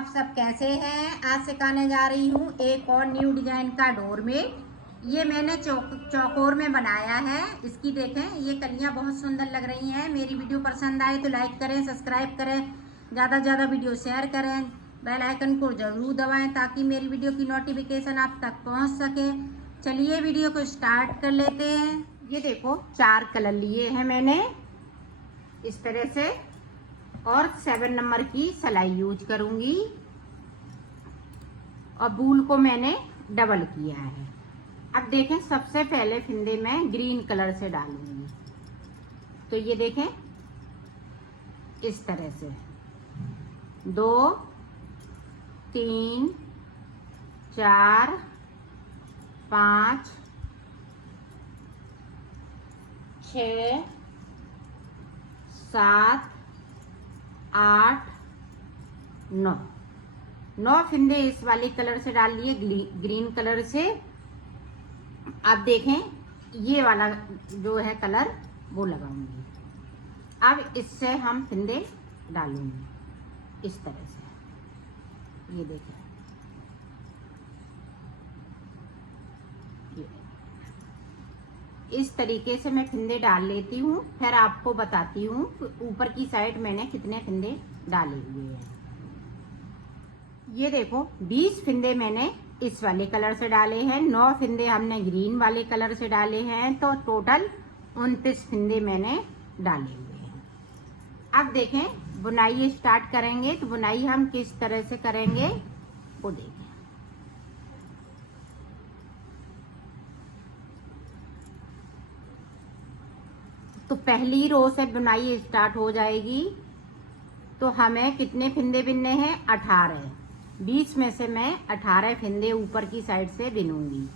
आप सब कैसे हैं। आज सिखाने जा रही हूँ एक और न्यू डिजाइन का डोरमेट। ये मैंने चौकोर में बनाया है। इसकी देखें, ये कलियाँ बहुत सुंदर लग रही हैं। मेरी वीडियो पसंद आए तो लाइक करें, सब्सक्राइब करें, ज़्यादा से ज़्यादा वीडियो शेयर करें, बेल आइकन को ज़रूर दबाएं ताकि मेरी वीडियो की नोटिफिकेशन आप तक पहुँच सके। चलिए वीडियो को स्टार्ट कर लेते हैं। ये देखो 4 कलर लिए हैं मैंने इस तरह से, और 7 नंबर की सिलाई यूज करूंगी, और बूल को मैंने डबल किया है। अब देखें, सबसे पहले फिंदे में ग्रीन कलर से डालूंगी। तो ये देखें इस तरह से 2 3 4 5 6 7 8 9 फिंदे इस वाले कलर से डाल लिए, ग्रीन कलर से। अब देखें ये वाला जो है कलर वो लगाऊंगी। अब इससे हम फिंदे डालूंगी इस तरह से। ये देखें, इस तरीके से मैं फिंदे डाल लेती हूँ। फिर आपको बताती हूँ ऊपर की साइड मैंने कितने फिंदे डाले हुए हैं। ये देखो 20 फिंदे मैंने इस वाले कलर से डाले हैं, 9 फिंदे हमने ग्रीन वाले कलर से डाले हैं, तो टोटल 29 फिंदे मैंने डाले हुए हैं। अब देखें बुनाई स्टार्ट करेंगे, तो बुनाई हम किस तरह से करेंगे वो देखें। तो पहली रो से बुनाई स्टार्ट हो जाएगी। तो हमें कितने फिंदे बिनने हैं? 18। 20 में से मैं 18 फिंदे ऊपर की साइड से बिनूंगी।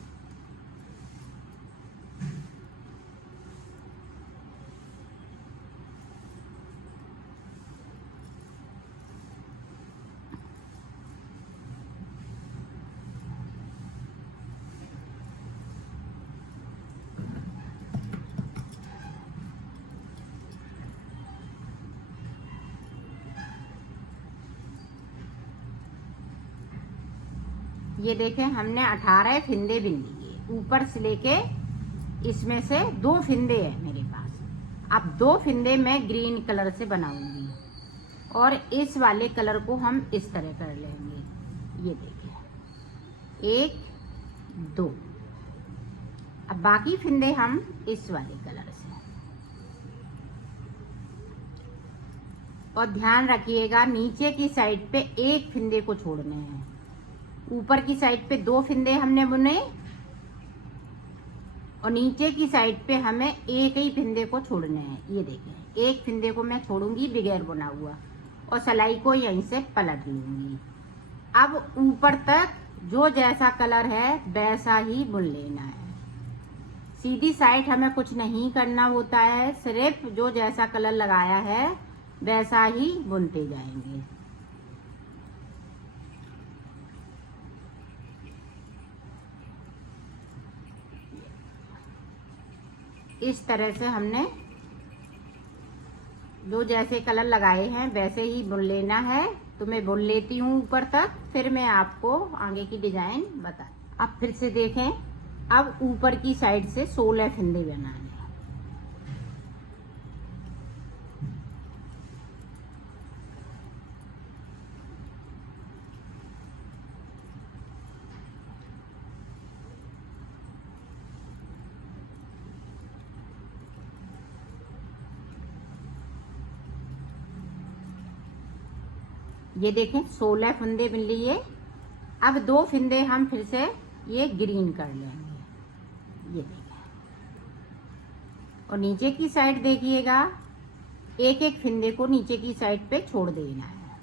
ये देखें हमने 18 फिंदे बिन लिए ऊपर से लेके। इसमें से 2 फिंदे हैं मेरे पास। अब 2 फिंदे मैं ग्रीन कलर से बनाऊंगी, और इस वाले कलर को हम इस तरह कर लेंगे। ये देखें 1 2। अब बाकी फिंदे हम इस वाले कलर से। और ध्यान रखिएगा नीचे की साइड पे 1 फिंदे को छोड़ने हैं। ऊपर की साइड पे 2 फिंदे हमने बुने, और नीचे की साइड पे हमें 1 ही फिंदे को छोड़ने हैं। ये देखें 1 फिंदे को मैं छोड़ूंगी बगैर बुना हुआ, और सिलाई को यहीं से पलट लूंगी। अब ऊपर तक जो जैसा कलर है वैसा ही बुन लेना है। सीधी साइड हमें कुछ नहीं करना होता है, सिर्फ जो जैसा कलर लगाया है वैसा ही बुनते जाएंगे। इस तरह से हमने जो जैसे कलर लगाए हैं वैसे ही बुन लेना है। तो मैं बुन लेती हूँ ऊपर तक, फिर मैं आपको आगे की डिजाइन बता। अब फिर से देखें, अब ऊपर की साइड से 16 फिंदे बनाने। ये देखें 16 फंदे मिल लिए। अब 2 फिंदे हम फिर से ये ग्रीन कर लेंगे। ये देखें, और नीचे की साइड देखिएगा 1 फिंदे को नीचे की साइड पे छोड़ देना है।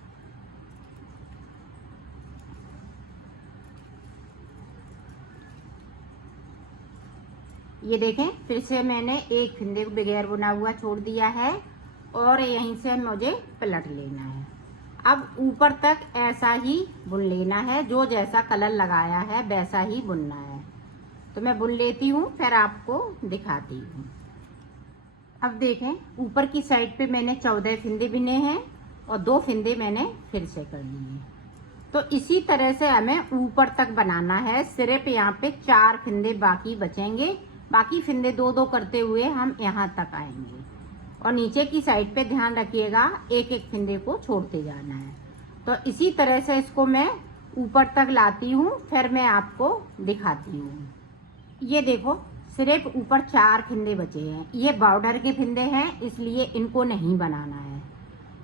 ये देखें फिर से मैंने 1 फिंदे को बगैर बुना हुआ छोड़ दिया है, और यहीं से मुझे पलट लेना है। अब ऊपर तक ऐसा ही बुन लेना है, जो जैसा कलर लगाया है वैसा ही बुनना है। तो मैं बुन लेती हूँ, फिर आपको दिखाती हूँ। अब देखें ऊपर की साइड पे मैंने 14 फिंदे बिने हैं, और 2 फिंदे मैंने फिर से कर लिए। तो इसी तरह से हमें ऊपर तक बनाना है। सिर्फ यहाँ पे 4 फिंदे बाकी बचेंगे, बाकी फिंदे 2-2 करते हुए हम यहाँ तक आएंगे। और नीचे की साइड पे ध्यान रखिएगा, एक एक फिंदे को छोड़ते जाना है। तो इसी तरह से इसको मैं ऊपर तक लाती हूँ, फिर मैं आपको दिखाती हूँ। ये देखो, सिर्फ ऊपर 4 फिंदे बचे हैं। ये बॉर्डर के फिंदे हैं, इसलिए इनको नहीं बनाना है।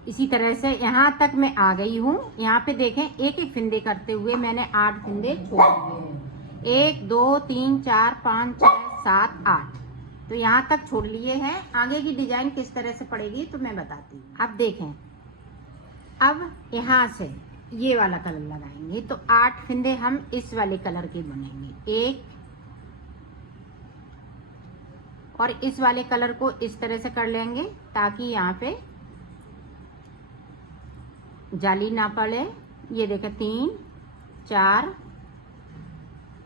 इसी तरह से यहाँ तक मैं आ गई हूँ। यहाँ पे देखें, एक एक फिंदे करते हुए मैंने 8 फिंदे छोड़ दिए हैं। 1 2 3 4 5 6 7 8, तो यहाँ तक छोड़ लिए हैं। आगे की डिजाइन किस तरह से पड़ेगी तो मैं बताती हूँ। अब देखें, अब यहाँ से ये वाला कलर लगाएंगे तो 8 फिंदे हम इस वाले कलर के बनेंगे। 1 और इस वाले कलर को इस तरह से कर लेंगे ताकि यहाँ पे जाली ना पड़े। ये देखें, 3 4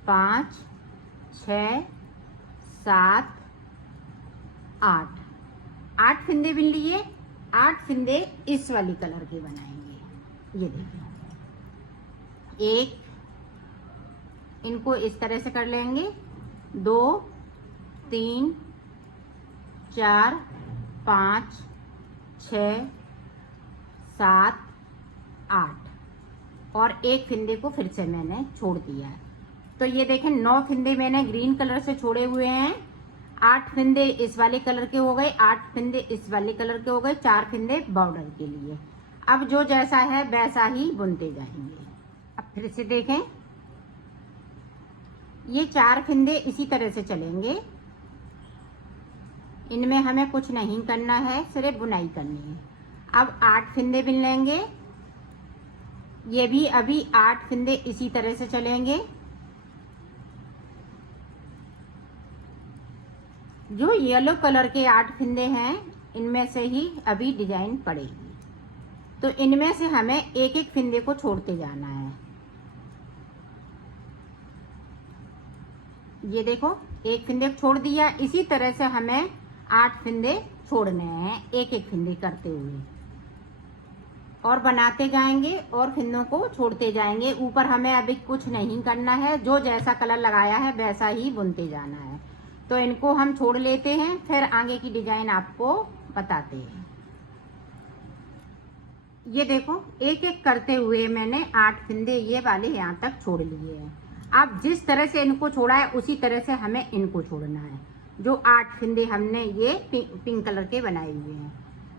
5 6 7 8, 8 फिंदे बिन लिए। 8 फिंदे इस वाली कलर के बनाएंगे। ये देखिए, 1, इनको इस तरह से कर लेंगे। 2 3 4 5 6 7 8 और एक फिंदे को फिर से मैंने छोड़ दिया है। तो ये देखें, 9 फिंदे मैंने ग्रीन कलर से छोड़े हुए हैं। 8 फिंदे इस वाले कलर के हो गए, 8 फिंदे इस वाले कलर के हो गए, 4 फिंदे बॉर्डर के लिए। अब जो जैसा है वैसा ही बुनते जाएंगे। अब फिर से देखें, ये 4 फिंदे इसी तरह से चलेंगे। इनमें हमें कुछ नहीं करना है, सिर्फ बुनाई करनी है। अब 8 फिंदे बिन लेंगे। ये भी अभी 8 फिंदे इसी तरह से चलेंगे। जो येलो कलर के 8 फिंदे हैं, इनमें से ही अभी डिजाइन पड़ेगी। तो इनमें से हमें एक एक फिंदे को छोड़ते जाना है। ये देखो, एक फिंदे छोड़ दिया। इसी तरह से हमें 8 फिंदे छोड़ने हैं, एक एक फिंदे करते हुए, और बनाते जाएंगे और फिंदों को छोड़ते जाएंगे। ऊपर हमें अभी कुछ नहीं करना है, जो जैसा कलर लगाया है वैसा ही बुनते जाना है। तो इनको हम छोड़ लेते हैं, फिर आगे की डिजाइन आपको बताते हैं। ये देखो, एक एक करते हुए मैंने 8 फिंदे ये वाले यहाँ तक छोड़ लिए हैं। अब जिस तरह से इनको छोड़ा है उसी तरह से हमें इनको छोड़ना है। जो 8 फिंदे हमने ये पिंक कलर के बनाए हुए हैं,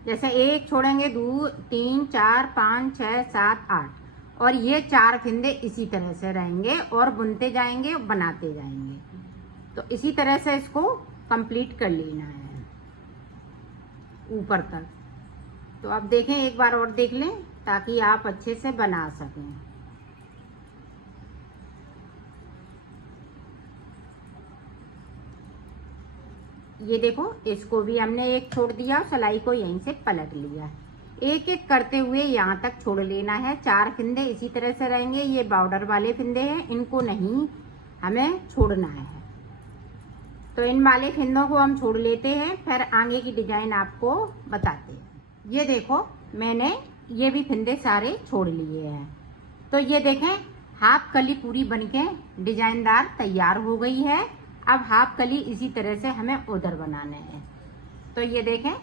जैसे 1 छोड़ेंगे, 2 3 4 5 6 7 8, और ये 4 फिंदे इसी तरह से रहेंगे और बुनते जाएंगे, बनाते जाएंगे। तो इसी तरह से इसको कंप्लीट कर लेना है ऊपर तक। तो अब देखें, एक बार और देख लें ताकि आप अच्छे से बना सकें। ये देखो, इसको भी हमने एक छोड़ दिया, सिलाई को यहीं से पलट लिया। एक एक करते हुए यहाँ तक छोड़ लेना है। 4 फिंदे इसी तरह से रहेंगे। ये बॉर्डर वाले फिंदे हैं, इनको नहीं हमें छोड़ना है। तो इन वाले फिंदों को हम छोड़ लेते हैं, फिर आगे की डिजाइन आपको बताते हैं। ये देखो, मैंने ये भी फिंदे सारे छोड़ लिए हैं। तो ये देखें, हाफ कली पूरी बनके डिजाइनदार तैयार हो गई है। अब हाफ कली इसी तरह से हमें उधर बनाने हैं। तो ये देखें,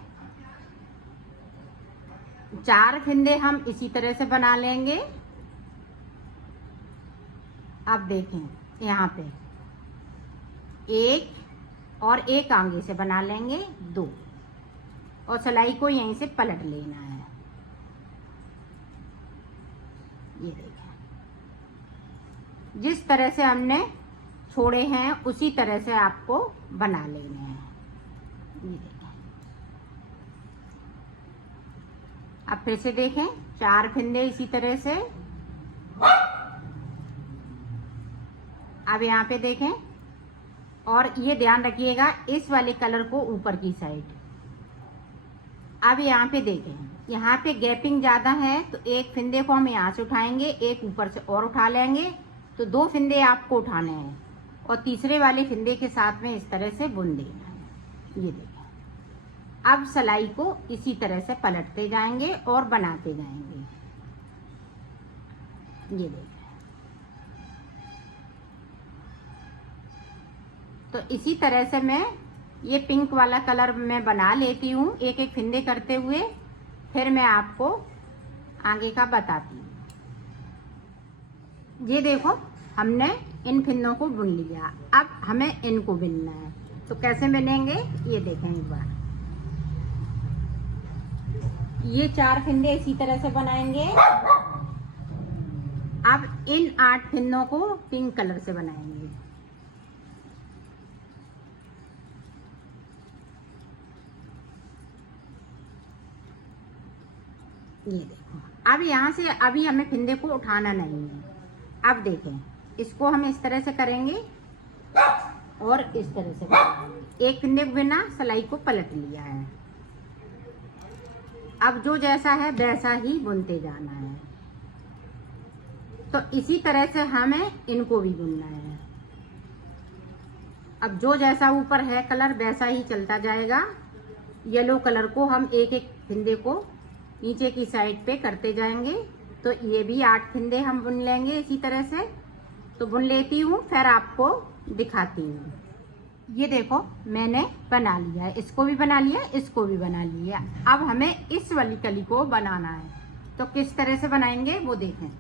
4 फिंदे हम इसी तरह से बना लेंगे। अब देखें, यहाँ पे 1 और एक आगे से बना लेंगे 2, और सिलाई को यहीं से पलट लेना है। ये देखें, जिस तरह से हमने छोड़े हैं उसी तरह से आपको बना लेने हैं। ये देखें, अब फिर से देखें, 4 फिंदे इसी तरह से। अब यहाँ पे देखें, और ये ध्यान रखिएगा, इस वाले कलर को ऊपर की साइड। अब यहाँ पे देखें, यहाँ पे गैपिंग ज्यादा है, तो एक फिंदे को हम यहाँ से उठाएंगे, एक ऊपर से और उठा लेंगे। तो 2 फिंदे आपको उठाने हैं और तीसरे वाले फिंदे के साथ में इस तरह से बुन देना है। ये देखें, अब सिलाई को इसी तरह से पलटते जाएंगे और बनाते जाएंगे। ये देखिए। तो इसी तरह से मैं ये पिंक वाला कलर मैं बना लेती हूँ एक एक फिंदे करते हुए, फिर मैं आपको आगे का बताती हूँ। ये देखो हमने इन फिंदों को बुन लिया, अब हमें इनको बुनना है। तो कैसे बुनेंगे ये देखें एक बार। ये 4 फिंदे इसी तरह से बनाएंगे। अब इन 8 फिंदों को पिंक कलर से बनाएंगे। ये देखो, अब यहाँ से अभी हमें फिंदे को उठाना नहीं है। अब देखें, इसको हम इस तरह से करेंगे और इस तरह से करेंगे। एक फिंदे को बिना सिलाई को पलट लिया है। अब जो जैसा है वैसा ही बुनते जाना है। तो इसी तरह से हमें इनको भी बुनना है। अब जो जैसा ऊपर है कलर वैसा ही चलता जाएगा। येलो कलर को हम एक एक फिंदे को नीचे की साइड पे करते जाएंगे। तो ये भी 8 फिंदे हम बुन लेंगे इसी तरह से। तो बुन लेती हूँ, फिर आपको दिखाती हूँ। ये देखो मैंने बना लिया है, इसको भी बना लिया, इसको भी बना लिया। अब हमें इस वाली कली को बनाना है। तो किस तरह से बनाएंगे वो देखें।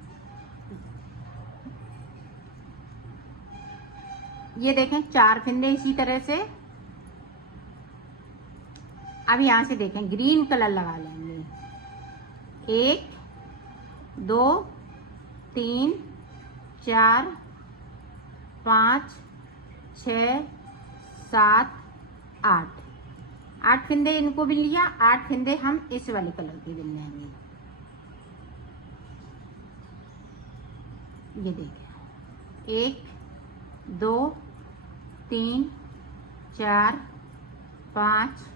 ये देखें 4 फिंदे इसी तरह से। अब यहाँ से देखें ग्रीन कलर लगा लेंगे। 1 2 3 4 5 6 7 8 फिंदे इनको बिन लिया। 8 फिंदे हम इस वाले कलर के बिन लेंगे। ये देखें 1 2 3 4 5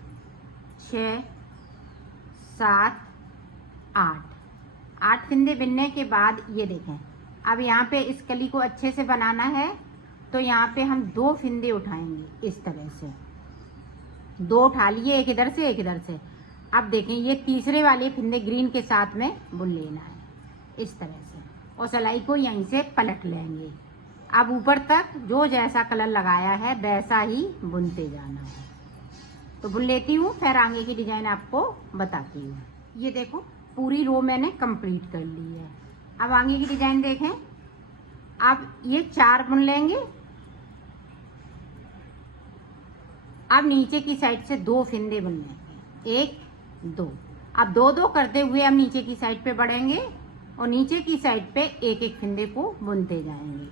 6 7 8 फिंदे बिनने के बाद ये देखें, अब यहाँ पे इस कली को अच्छे से बनाना है। तो यहाँ पे हम 2 फिंदे उठाएंगे इस तरह से। 2 उठा लिए, एक इधर से एक इधर से। अब देखें ये तीसरे वाले फिंदे ग्रीन के साथ में बुन लेना है इस तरह से, और सिलाई को यहीं से पलट लेंगे। अब ऊपर तक जो जैसा कलर लगाया है वैसा ही बुनते जाना है। तो बुन लेती हूँ, फिर आगे की डिजाइन आपको बताती हूँ। ये देखो पूरी रो मैंने कंप्लीट कर ली है। अब आगे की डिजाइन देखें। अब ये 4 बुन लेंगे। अब नीचे की साइड से 2 फिंदे बुन लेंगे, 1 2। अब 2 2 करते हुए हम नीचे की साइड पे बढ़ेंगे और नीचे की साइड पे एक एक फिंदे को बुनते जाएंगे।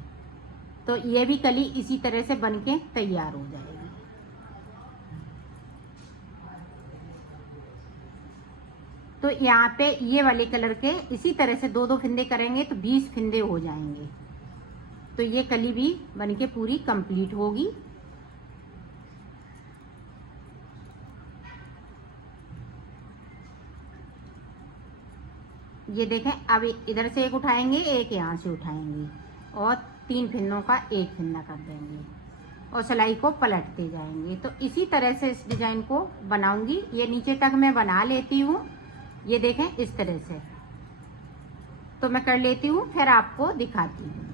तो ये भी कली इसी तरह से बन के तैयार हो जाएगी। तो यहाँ पे ये वाले कलर के इसी तरह से 2 2 फिंदे करेंगे तो 20 फिंदे हो जाएंगे। तो ये कली भी बन के पूरी कंप्लीट होगी। ये देखें, अब इधर से एक उठाएंगे, एक यहाँ से उठाएंगे और 3 फिंदों का एक फिंदा कर देंगे और सिलाई को पलटते जाएंगे। तो इसी तरह से इस डिजाइन को बनाऊंगी। ये नीचे तक मैं बना लेती हूँ। ये देखें इस तरह से। तो मैं कर लेती हूँ, फिर आपको दिखाती हूँ।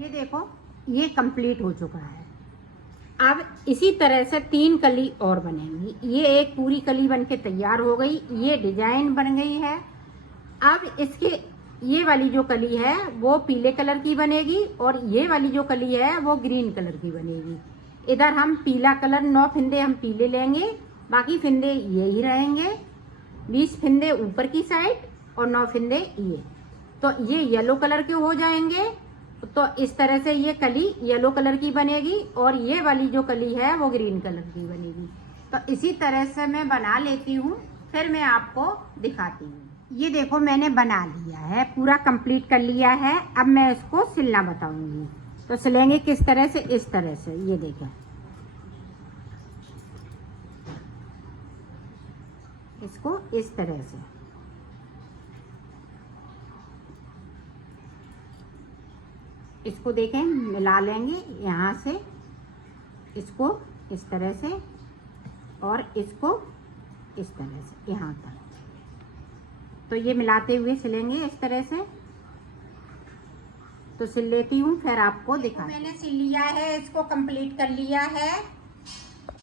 ये देखो ये कंप्लीट हो चुका है। अब इसी तरह से 3 कली और बनेंगी। ये एक पूरी कली बन के तैयार हो गई। ये डिजाइन बन गई है। अब इसके ये वाली जो कली है वो पीले कलर की बनेगी और ये वाली जो कली है वो ग्रीन कलर की बनेगी। इधर हम पीला कलर 9 फिंदे हम पीले लेंगे, बाकी फिंदे ये ही रहेंगे। 20 फिंदे ऊपर की साइड और 9 फिंदे ये। तो ये येलो कलर के हो जाएंगे। तो इस तरह से ये कली येलो कलर की बनेगी और ये वाली जो कली है वो ग्रीन कलर की बनेगी। तो इसी तरह से मैं बना लेती हूँ, फिर मैं आपको दिखाती हूँ। ये देखो मैंने बना लिया है, पूरा कंप्लीट कर लिया है। अब मैं इसको सिलना बताऊंगी। तो सिलेंगे किस तरह से, इस तरह से। ये देखें इसको इस तरह से। इसको देखें मिला लेंगे यहाँ से, इसको इस तरह से और इसको इस तरह से यहाँ तक। तो ये मिलाते हुए सिलेंगे इस तरह से। तो सिल लेती हूँ, फिर आपको दिखा। मैंने सिल लिया है, इसको कंप्लीट कर लिया है।